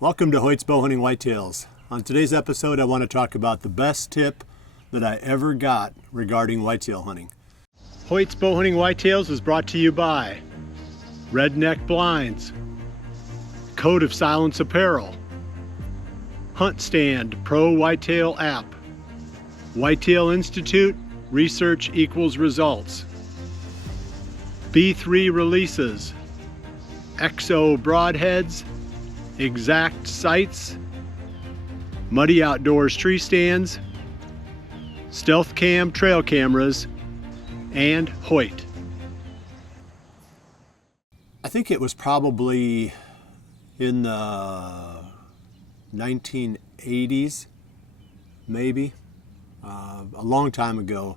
Welcome to Hoyt's Bowhunting Whitetails. On today's episode, I want to talk about the best tip that I ever got regarding whitetail hunting. Hoyt's Bowhunting Whitetails is brought to you by Redneck Blinds, Code of Silence Apparel, Hunt Stand Pro Whitetail App, Whitetail Institute, Research Equals Results, B3 Releases, XO Broadheads, Exact Sights, Muddy Outdoors Tree Stands, Stealth Cam Trail Cameras, and Hoyt. I think it was probably in the 1980s, maybe, a long time ago.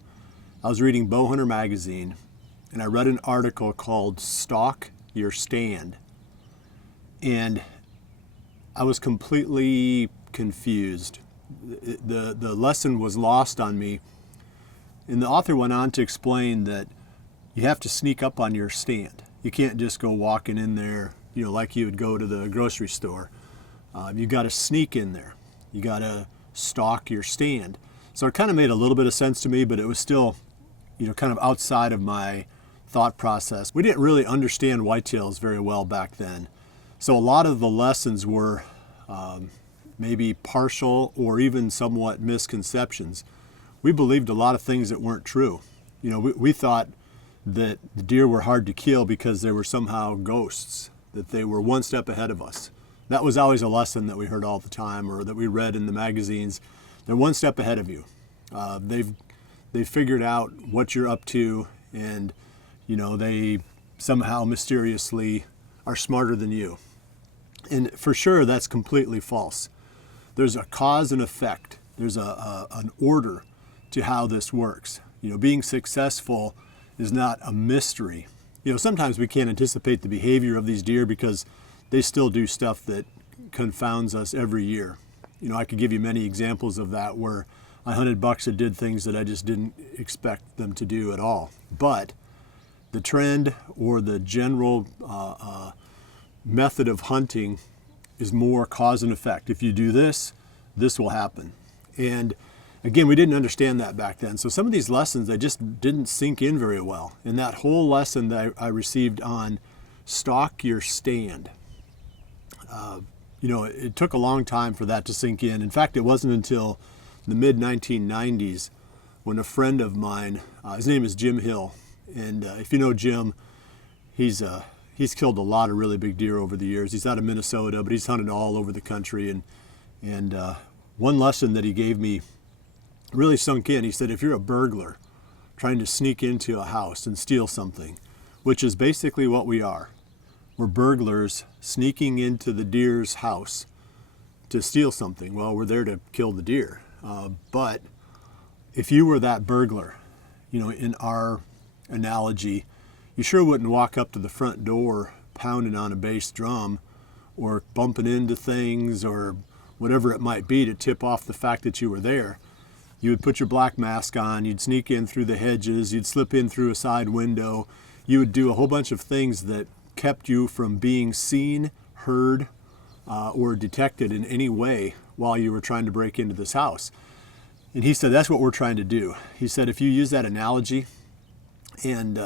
I was reading Bowhunter Magazine and I read an article called Stalk Your Stand. And I was completely confused. The lesson was lost on me. And the author went on to explain that you have to sneak up on your stand. You can't just go walking in there, like you would go to the grocery store. You got to sneak in there. You got to stalk your stand. So it kind of made a little bit of sense to me, but it was still, kind of outside of my thought process. We didn't really understand whitetails very well back then. So a lot of the lessons were maybe partial or even somewhat misconceptions. We believed a lot of things that weren't true. We thought that the deer were hard to kill because they were somehow ghosts, that they were one step ahead of us. That was always a lesson that we heard all the time, or that we read in the magazines. They're one step ahead of you. They've figured out what you're up to, and they somehow mysteriously are smarter than you. And for sure, that's completely false. There's a cause and effect. There's an order to how this works. Being successful is not a mystery. Sometimes we can't anticipate the behavior of these deer because they still do stuff that confounds us every year. I could give you many examples of that where I hunted bucks that did things that I just didn't expect them to do at all. But the trend or the general method of hunting is more cause and effect. If you do this, this will happen. And again, we didn't understand that back then. So some of these lessons, they just didn't sink in very well. And that whole lesson that I received on Stalk Your Stand, it took a long time for that to sink in. In fact, it wasn't until the mid-1990s when a friend of mine, his name is Jim Hill, and if you know Jim, he's killed a lot of really big deer over the years. He's out of Minnesota, but he's hunted all over the country. And one lesson that he gave me really sunk in. He said, if you're a burglar trying to sneak into a house and steal something, which is basically what we are, we're burglars sneaking into the deer's house to steal something. Well, we're there to kill the deer. But if you were that burglar, in our analogy, you sure wouldn't walk up to the front door pounding on a bass drum or bumping into things or whatever it might be to tip off the fact that you were there. You would put your black mask on, you'd sneak in through the hedges, you'd slip in through a side window, you would do a whole bunch of things that kept you from being seen, heard, or detected in any way while you were trying to break into this house. And he said, that's what we're trying to do. He said, if you use that analogy and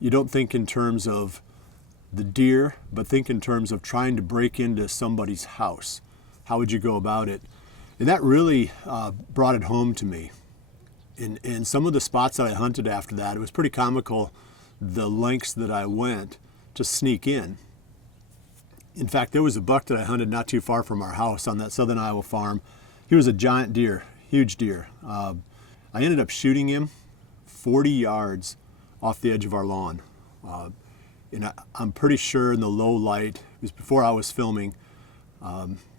you don't think in terms of the deer, but think in terms of trying to break into somebody's house, how would you go about it? And that really brought it home to me. In some of the spots that I hunted after that, it was pretty comical the lengths that I went to sneak in. In fact, there was a buck that I hunted not too far from our house on that southern Iowa farm. He was a giant deer, huge deer. I ended up shooting him 40 yards off the edge of our lawn. And I'm pretty sure in the low light, it was before I was filming,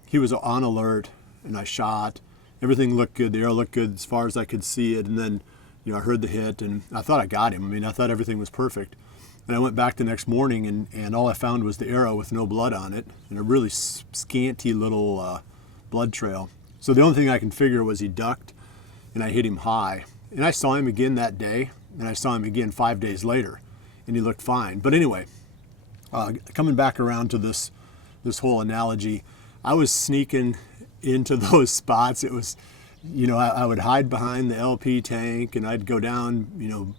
he was on alert and I shot. Everything looked good. The arrow looked good as far as I could see it. And then, I heard the hit and I thought I got him. I thought everything was perfect. And I went back the next morning and all I found was the arrow with no blood on it and a really scanty little blood trail. So the only thing I can figure was he ducked and I hit him high. And I saw him again that day and I saw him again 5 days later and he looked fine. But anyway, coming back around to this whole analogy, I was sneaking into those spots. It was, I would hide behind the LP tank, and I'd go down,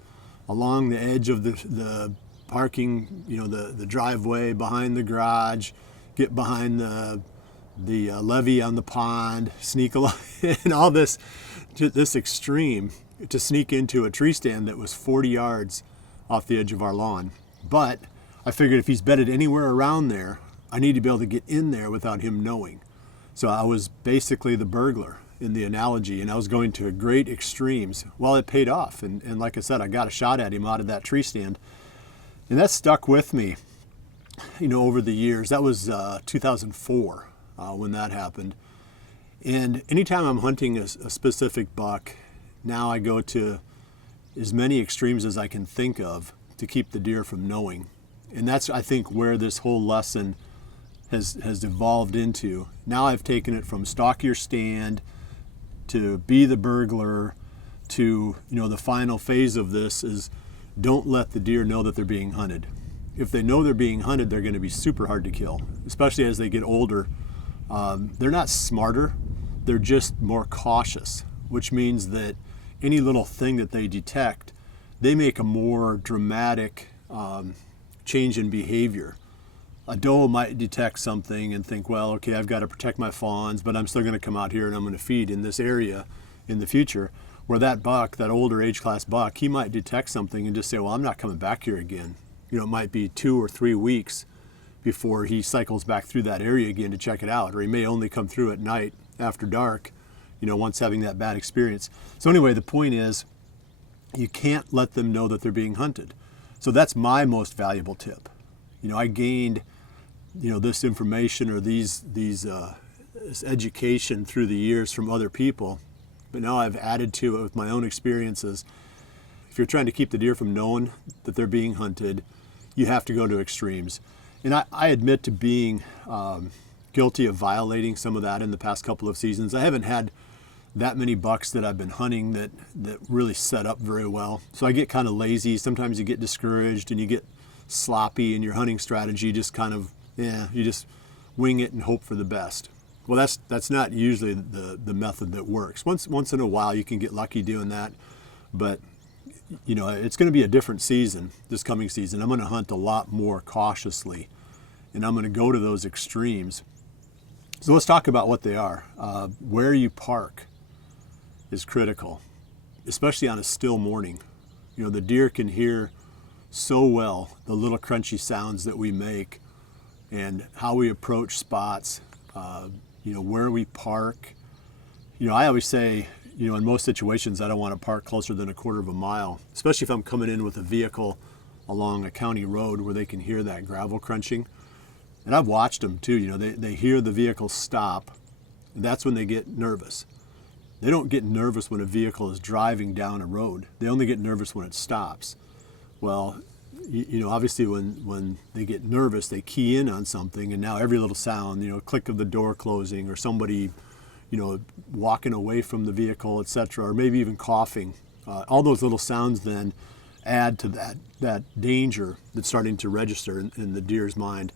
along the edge of the parking, the driveway behind the garage, get behind the levee on the pond, sneak along, and all this extreme to sneak into a tree stand that was 40 yards off the edge of our lawn. But I figured if he's bedded anywhere around there, I need to be able to get in there without him knowing. So I was basically the burglar in the analogy, and I was going to great extremes. Well, it paid off, and like I said, I got a shot at him out of that tree stand, and that stuck with me, over the years. That was 2004 when that happened. And anytime I'm hunting a specific buck, now I go to as many extremes as I can think of to keep the deer from knowing. And that's, I think, where this whole lesson has evolved into. Now I've taken it from stalk your stand to be the burglar to, the final phase of this is don't let the deer know that they're being hunted. If they know they're being hunted, they're going to be super hard to kill, especially as they get older. They're not smarter, they're just more cautious, which means that any little thing that they detect, they make a more dramatic change in behavior. A doe might detect something and think, well, okay, I've got to protect my fawns, but I'm still going to come out here and I'm going to feed in this area in the future. Where that buck, that older age class buck, he might detect something and just say, well, I'm not coming back here again. It might be 2 or 3 weeks before he cycles back through that area again to check it out. Or he may only come through at night after dark, once having that bad experience. So anyway, the point is, you can't let them know that they're being hunted. So that's my most valuable tip. I gained this information or this education through the years from other people, but now I've added to it with my own experiences. If you're trying to keep the deer from knowing that they're being hunted, you have to go to extremes. And I admit to being guilty of violating some of that in the past couple of seasons. I haven't had that many bucks that I've been hunting that really set up very well. So I get kind of lazy. Sometimes you get discouraged and you get sloppy in your hunting strategy, just kind of, you just wing it and hope for the best. Well, that's not usually the method that works. Once in a while you can get lucky doing that, but it's going to be a different season this coming season. I'm going to hunt a lot more cautiously, and I'm going to go to those extremes. So let's talk about what they are. Where you park is critical, especially on a still morning. The deer can hear so well the little crunchy sounds that we make and how we approach spots, where we park. I always say, in most situations, I don't want to park closer than a quarter of a mile, especially if I'm coming in with a vehicle along a county road where they can hear that gravel crunching. And I've watched them too, they hear the vehicle stop, and that's when they get nervous. They don't get nervous when a vehicle is driving down a road. They only get nervous when it stops. Well, obviously when they get nervous, they key in on something, and now every little sound, click of the door closing or somebody, walking away from the vehicle, etc., or maybe even coughing. All those little sounds then add to that danger that's starting to register in the deer's mind.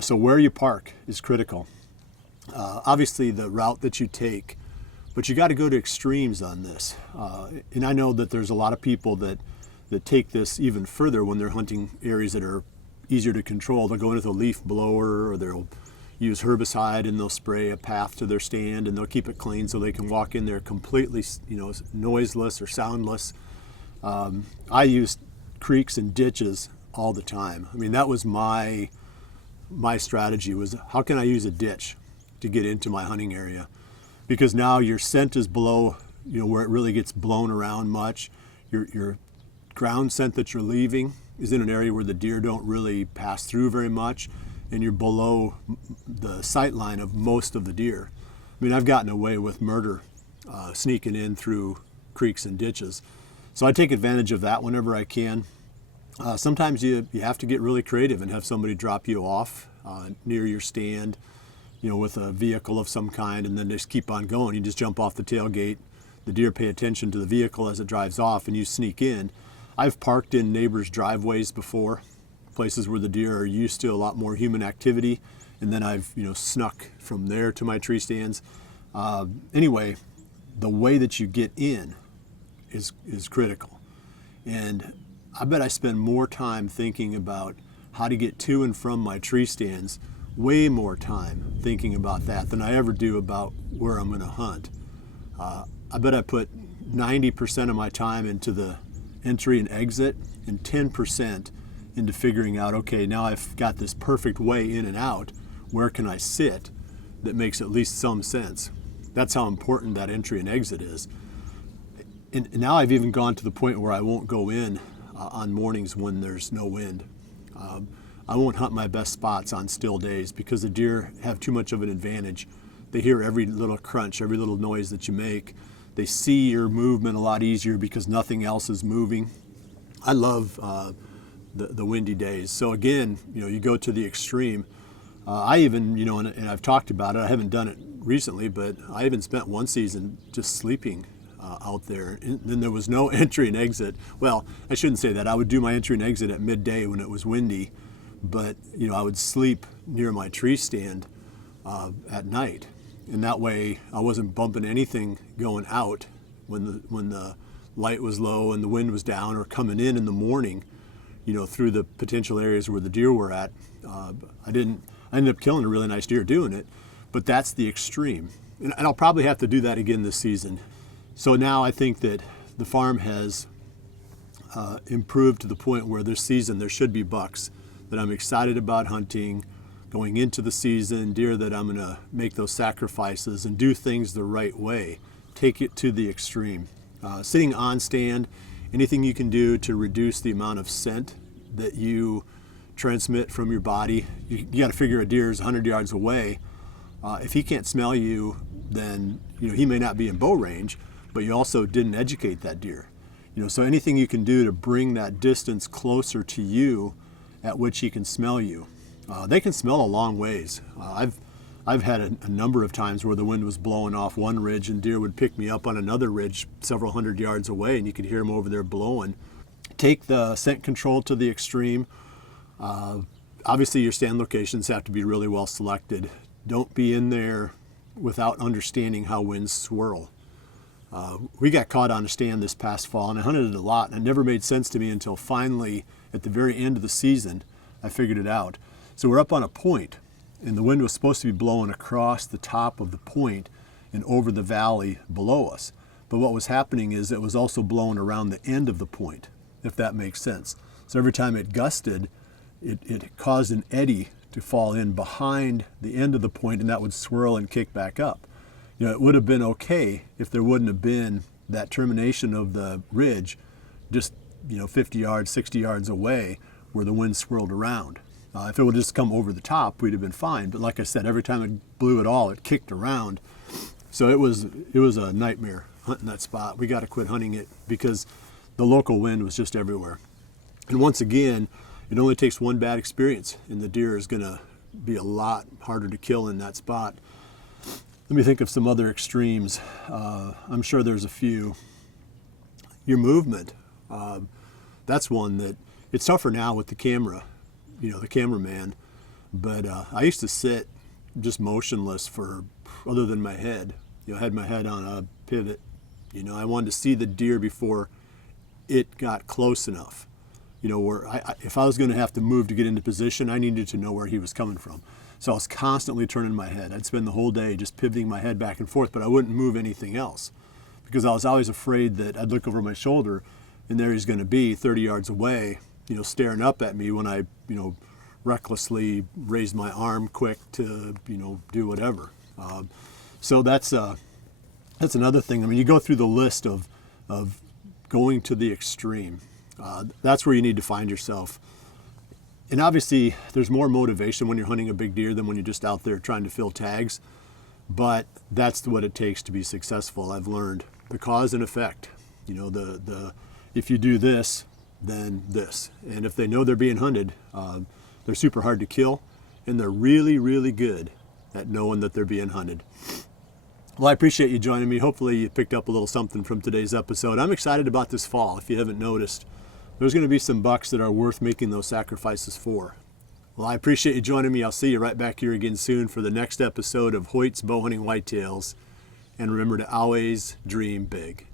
So where you park is critical. Obviously the route that you take, but you got to go to extremes on this. And I know that there's a lot of people that take this even further when they're hunting areas that are easier to control. They'll go into a leaf blower, or they'll use herbicide and they'll spray a path to their stand, and they'll keep it clean so they can walk in there completely, noiseless or soundless. I used creeks and ditches all the time. I mean, that was my strategy, was how can I use a ditch to get into my hunting area? Because now your scent is below, where it really gets blown around much. Your ground scent that you're leaving is in an area where the deer don't really pass through very much, and you're below the sight line of most of the deer. I mean, I've gotten away with murder sneaking in through creeks and ditches. So I take advantage of that whenever I can. Sometimes you have to get really creative and have somebody drop you off near your stand, with a vehicle of some kind, and then just keep on going. You just jump off the tailgate, the deer pay attention to the vehicle as it drives off, and you sneak in. I've parked in neighbors' driveways before, places where the deer are used to a lot more human activity, and then I've snuck from there to my tree stands. Anyway, the way that you get in is critical, and I bet I spend more time thinking about how to get to and from my tree stands, way more time thinking about that than I ever do about where I'm going to hunt. I bet I put 90% of my time into the entry and exit, and 10% into figuring out, okay, now I've got this perfect way in and out, where can I sit that makes at least some sense? That's how important that entry and exit is. And now I've even gone to the point where I won't go in on mornings when there's no wind. I won't hunt my best spots on still days because the deer have too much of an advantage. They hear every little crunch, every little noise that you make. They see your movement a lot easier because nothing else is moving. I love the windy days. So again, you go to the extreme. I even, and I've talked about it, I haven't done it recently, but I even spent one season just sleeping out there. And then there was no entry and exit. Well, I shouldn't say that. I would do my entry and exit at midday when it was windy, but I would sleep near my tree stand at night. And that way I wasn't bumping anything going out when the light was low and the wind was down, or coming in the morning, through the potential areas where the deer were at. I ended up killing a really nice deer doing it, but that's the extreme. And I'll probably have to do that again this season. So now I think that the farm has improved to the point where this season there should be bucks that I'm excited about hunting, going into the season, deer that I'm going to make those sacrifices and do things the right way, take it to the extreme. Sitting on stand, anything you can do to reduce the amount of scent that you transmit from your body. You got to figure a deer is 100 yards away. If he can't smell you, then he may not be in bow range, but you also didn't educate that deer. So anything you can do to bring that distance closer to you at which he can smell you. They can smell a long ways. I've had a number of times where the wind was blowing off one ridge and deer would pick me up on another ridge several hundred yards away, and you could hear them over there blowing. Take the scent control to the extreme. Obviously your stand locations have to be really well selected. Don't be in there without understanding how winds swirl. We got caught on a stand this past fall, and I hunted it a lot, and it never made sense to me until finally at the very end of the season I figured it out. So we're up on a point, and the wind was supposed to be blowing across the top of the point and over the valley below us. But what was happening is it was also blowing around the end of the point, if that makes sense. So every time it gusted, it caused an eddy to fall in behind the end of the point, and that would swirl and kick back up. It would have been okay if there wouldn't have been that termination of the ridge just 50 yards, 60 yards away where the wind swirled around. If it would just come over the top, we'd have been fine. But like I said, every time it blew at all, it kicked around. So it was a nightmare hunting that spot. We got to quit hunting it because the local wind was just everywhere. And once again, it only takes one bad experience, and the deer is going to be a lot harder to kill in that spot. Let me think of some other extremes. I'm sure there's a few. Your movement, that's one that it's tougher now with the camera, the cameraman. But I used to sit just motionless other than my head. I had my head on a pivot. I wanted to see the deer before it got close enough. Where if I was going to have to move to get into position, I needed to know where he was coming from. So I was constantly turning my head. I'd spend the whole day just pivoting my head back and forth, but I wouldn't move anything else because I was always afraid that I'd look over my shoulder and there he's going to be 30 yards away, staring up at me when I, recklessly raised my arm quick to, do whatever. So that's another thing. I mean, you go through the list of going to the extreme. That's where you need to find yourself. And obviously, there's more motivation when you're hunting a big deer than when you're just out there trying to fill tags. But that's what it takes to be successful. I've learned the cause and effect. If you do this, then this. And if they know they're being hunted, they're super hard to kill, and they're really, really good at knowing that they're being hunted. Well, I appreciate you joining me. Hopefully you picked up a little something from today's episode. I'm excited about this fall. If you haven't noticed, there's going to be some bucks that are worth making those sacrifices for. Well, I appreciate you joining me. I'll see you right back here again soon for the next episode of Hoyt's Bowhunting Whitetails. And remember to always dream big.